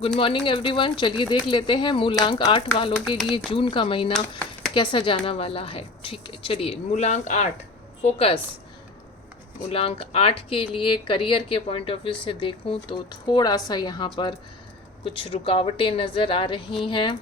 Good morning everyone. चलिए देख लेते हैं मूलांक 8 वालों के लिए जून का महीना कैसा जाना वाला है। ठीक है, चलिए मूलांक 8 फोकस। मूलांक 8 के लिए करियर के पॉइंट ऑफ व्यू से देखूं तो थोड़ा सा यहाँ पर कुछ रुकावटें नज़र आ रही हैं।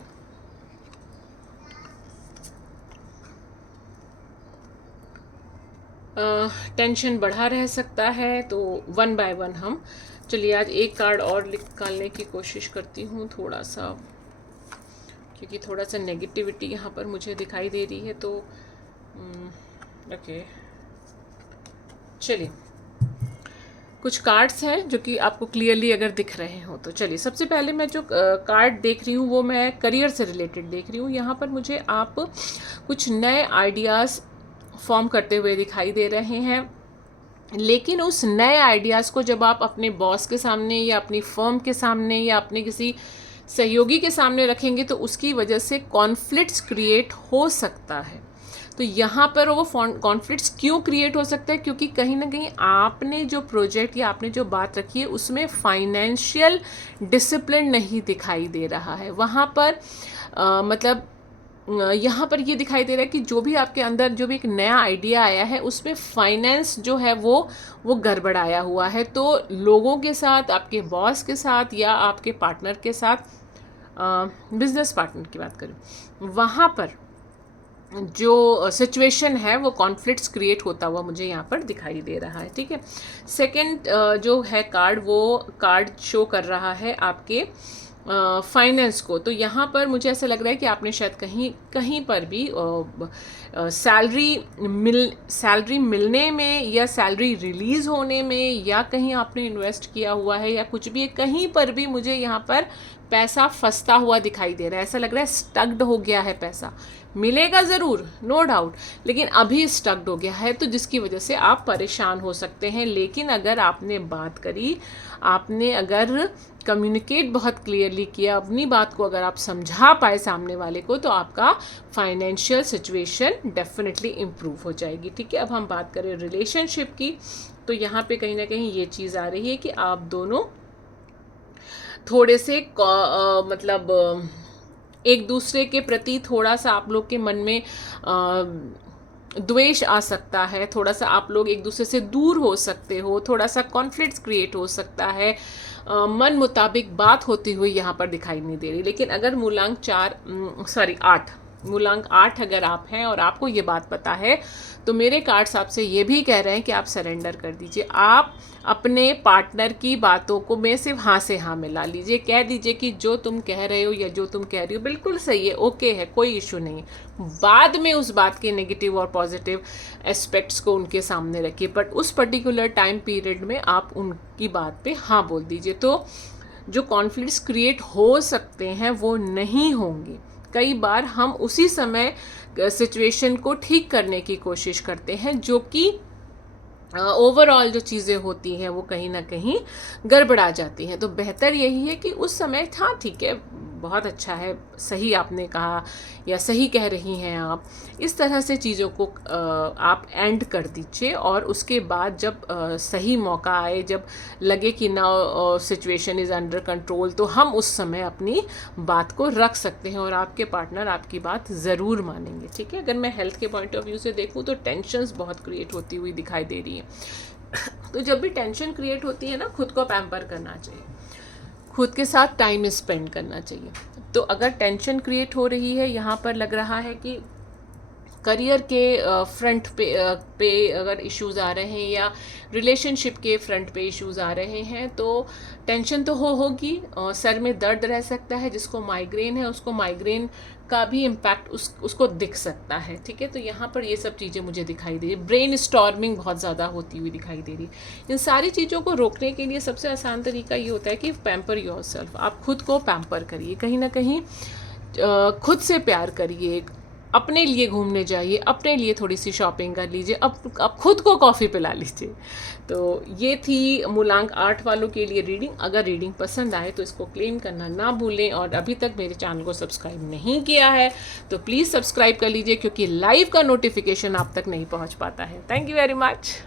टेंशन बढ़ा रह सकता है, तो वन बाय वन हम चलिए आज एक कार्ड और निकालने की कोशिश करती हूँ थोड़ा सा, क्योंकि थोड़ा सा नेगेटिविटी यहाँ पर मुझे दिखाई दे रही है। तो ओके, चलिए कुछ कार्ड्स हैं जो कि आपको क्लियरली अगर दिख रहे हो तो चलिए सबसे पहले मैं जो कार्ड देख रही हूँ वो मैं करियर से रिलेटेड देख रही हूँ। यहाँ पर मुझे आप कुछ नए आइडियाज़ फॉर्म करते हुए दिखाई दे रहे हैं, लेकिन उस नए आइडियाज़ को जब आप अपने बॉस के सामने या अपनी फर्म के सामने या अपने किसी सहयोगी के सामने रखेंगे तो उसकी वजह से कॉन्फ्लिक्ट्स क्रिएट हो सकता है। तो यहाँ पर वो कॉन्फ्लिक्ट्स क्यों क्रिएट हो सकता है, क्योंकि कहीं ना कहीं आपने जो प्रोजेक्ट या आपने जो बात रखी है उसमें फाइनेंशियल डिसिप्लिन नहीं दिखाई दे रहा है। वहाँ पर मतलब यहाँ पर ये दिखाई दे रहा है कि जो भी आपके अंदर जो भी एक नया आइडिया आया है उसमें फाइनेंस जो है वो गड़बड़ाया हुआ है। तो लोगों के साथ, आपके बॉस के साथ या आपके पार्टनर के साथ, बिजनेस पार्टनर की बात करूँ, वहाँ पर जो सिचुएशन है वो कॉन्फ्लिक्ट्स क्रिएट होता हुआ मुझे यहाँ पर दिखाई दे रहा है। ठीक है, सेकंड जो है कार्ड, वो कार्ड शो कर रहा है आपके फाइनेंस को। तो यहाँ पर मुझे ऐसा लग रहा है कि आपने शायद कहीं पर भी सैलरी मिलने में या सैलरी रिलीज़ होने में या कहीं आपने इन्वेस्ट किया हुआ है या कुछ भी, कहीं पर भी मुझे यहाँ पर पैसा फंसता हुआ दिखाई दे रहा है। ऐसा लग रहा है स्टक्ड हो गया है, पैसा मिलेगा ज़रूर नो डाउट, लेकिन अभी स्टक्ड हो गया है, तो जिसकी वजह से आप परेशान हो सकते हैं। लेकिन अगर आपने बात करी, आपने अगर कम्युनिकेट बहुत क्लियरली किया, अपनी बात को अगर आप समझा पाए सामने वाले को, तो आपका फाइनेंशियल सिचुएशन डेफिनेटली इम्प्रूव हो जाएगी। ठीक है, अब हम बात करें रिलेशनशिप की, तो यहाँ पे कहीं ना कहीं ये चीज़ आ रही है कि आप दोनों थोड़े से मतलब एक दूसरे के प्रति थोड़ा सा आप लोग के मन में द्वेष आ सकता है, थोड़ा सा आप लोग एक दूसरे से दूर हो सकते हो, थोड़ा सा कॉन्फ्लिक्ट्स क्रिएट हो सकता है, मन मुताबिक बात होती हुई यहाँ पर दिखाई नहीं दे रही। लेकिन अगर मूलांक 8 अगर आप हैं और आपको ये बात पता है, तो मेरे कार्ड्स आपसे ये भी कह रहे हैं कि आप सरेंडर कर दीजिए। आप अपने पार्टनर की बातों को में सिर्फ हाँ से हाँ मिला लीजिए, कह दीजिए कि जो तुम कह रहे हो या जो तुम कह रही हो बिल्कुल सही है, ओके है, कोई इशू नहीं है। बाद में उस बात के नेगेटिव और पॉजिटिव एस्पेक्ट्स को उनके सामने रखिए, बट उस पर्टिकुलर टाइम पीरियड में आप उनकी बात पे हाँ बोल दीजिए। तो जो कॉन्फ्लिक्ट्स क्रिएट हो सकते हैं वो नहीं होंगे। कई बार हम उसी समय सिचुएशन को ठीक करने की कोशिश करते हैं, जो कि ओवरऑल जो चीज़ें होती हैं वो कहीं ना कहीं गड़बड़ा जाती हैं। तो बेहतर यही है कि उस समय हाँ ठीक है, बहुत अच्छा है, सही आपने कहा या सही कह रही हैं आप, इस तरह से चीज़ों को आप एंड कर दीजिए। और उसके बाद जब सही मौका आए, जब लगे कि now situation is under control, तो हम उस समय अपनी बात को रख सकते हैं और आपके पार्टनर आपकी बात ज़रूर मानेंगे। ठीक है, अगर मैं हेल्थ के पॉइंट ऑफ व्यू से देखूँ तो टेंशन्स बहुत क्रिएट होती हुई दिखाई दे रही है। तो जब भी टेंशन क्रिएट होती है ना, खुद को पैम्पर करना चाहिए, खुद के साथ टाइम स्पेंड करना चाहिए। तो अगर टेंशन क्रिएट हो रही है, यहाँ पर लग रहा है कि करियर के फ्रंट पे अगर इश्यूज़ आ रहे हैं या रिलेशनशिप के फ्रंट पे इश्यूज़ आ रहे हैं, तो टेंशन तो होगी, सर में दर्द रह सकता है, जिसको माइग्रेन है उसको माइग्रेन का भी इम्पैक्ट उसको दिख सकता है। ठीक है, तो यहाँ पर ये सब चीज़ें मुझे दिखाई दे रही, ब्रेन स्टॉर्मिंग बहुत ज़्यादा होती हुई दिखाई दे रही। इन सारी चीज़ों को रोकने के लिए सबसे आसान तरीका ये होता है कि पैम्पर योरसेल्फ, आप खुद को पैम्पर करिए, कहीं ना कहीं खुद से प्यार करिए, अपने लिए घूमने जाइए, अपने लिए थोड़ी सी शॉपिंग कर लीजिए, अब खुद को कॉफ़ी पिला लीजिए। तो ये थी मूलांक 8 वालों के लिए रीडिंग। अगर रीडिंग पसंद आए तो इसको क्लेम करना ना भूलें, और अभी तक मेरे चैनल को सब्सक्राइब नहीं किया है तो प्लीज़ सब्सक्राइब कर लीजिए, क्योंकि लाइव का नोटिफिकेशन आप तक नहीं पहुंच पाता है। Thank you very much.